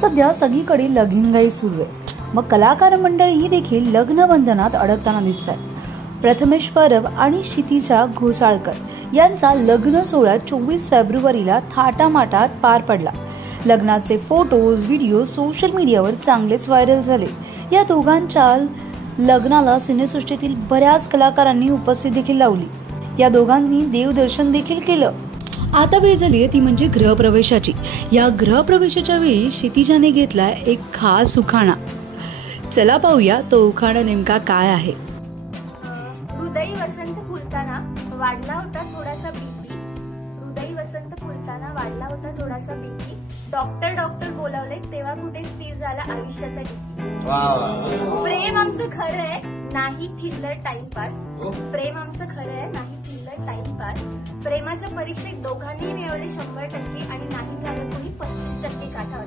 सध्या सगळीकडे लगीनघाई सुरू आहे. मग कलाकार मंडळी देखील लग्न बंधनात अडकताना दिसतात. प्रथमेश परब आणि क्षितिजा घोसाळकर यांचा लग्न सोहळा 24 फेब्रुवारीला थाटामाटात पार पडला. लग्नाचे फोटोज व्हिडिओ सोशल मीडियावर चांगलेच व्हायरल झाले. या दोघांच्या लग्नाला सिनेसृष्टीतील बऱ्याच कलाकारांनी उपस्थिती देखील लावली. या दोघांनी देवदर्शन देखील केलं. आता वेळ झाली आहे ती म्हणजे गृहप्रवेशाची. या गृहप्रवेशाच्या वेळी क्षितिजाने घेतला एक खास उखाणा. चला पाहूया तो उखाणा नेमका काय आहे. हृदयी वसंत फुलताना वाढला होता थोडासा बीपी. हृदयी वसंत फुलताना वाढला होता थोडासा बीपी. डॉक्टर डॉक्टर बोलावले तेव्हा कुठे स्थिर झाला आयुष्याचा डीपी. प्रेम आमचं खरं आहे नाही थिल्लर टाइमपास. प्रेम आमचं खरं आहे नाही थिल्लर टाइमपास. प्रेमाच्या परीक्षेत दोघांनी मिळवले 100% आणि नाही झालं कोणी 35% काठावर.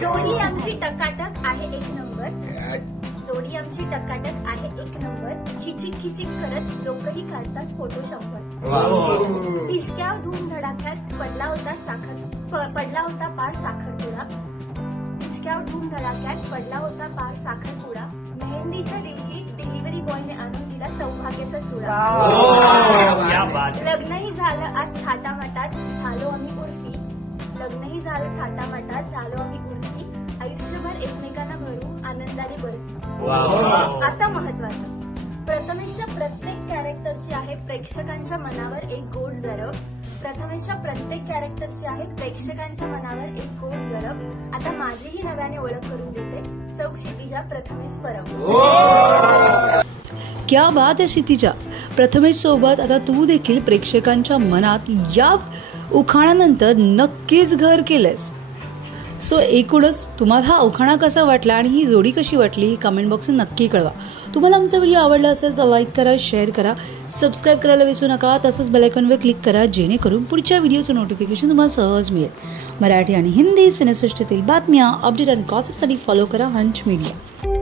जोडी आमची टकाटक आहे एक नंबर. जोडी आमची टकाटक आहे एक नंबर. खिचिक खिचिक करत लोकही काढतात फोटो 100. ठिशक्या धूम धडाक्यात पडला होता पार साखरपुडा. ठिशक्यावर धूम धडाक्यात पडला होता पार साखरपुडा. मेहंदीच्या दिवशी डिलिव्हरी बॉयने आणून दिला सौभाग्याचा चुडा. लग्नही झालं आज थाटामाटात झालो आम्ही उर्फी. लग्नही झालं थाटामाटात झालो आम्ही उर्फी. आयुष्यभर एकमेकांना भरू आनंदाने बरं. आता महत्वाचं, प्रथमेशच्या प्रत्येक कॅरेक्टरची आहे प्रेक्षकांच्या मनावर एक गोड जरब. प्रथमेशच्या प्रत्येक कॅरेक्टरची आहे प्रेक्षकांच्या मनावर एक गोड जरब. आता माझीही नव्याने ओळख करून देते सौ क्षितिजा प्रथमेश परब. क्या बात आहे क्षितिजा. प्रथमेश सोबत आता तू देखील प्रेक्षकांच्या मनात या उखाणानंतर नक्कीच घर केलंस. सो एकूणच तुम्हाला हा उखाणा कसा वाटला आणि ही जोडी कशी वाटली ही कमेंट बॉक्समध्ये नक्की कळवा. तुम्हाला आमचा व्हिडिओ आवडला असेल तर लाईक करा, शेअर करा, सबस्क्राईब करायला विसरू नका. तसंच बेल आयकॉनवर क्लिक करा जेणेकरून पुढच्या व्हिडिओचं नोटिफिकेशन तुम्हाला सहज मिळेल. मराठी आणि हिंदी सिनेसृष्टीतील बातम्या, अपडेट आणि गॉसिपसाठी फॉलो करा हंच मीडिया.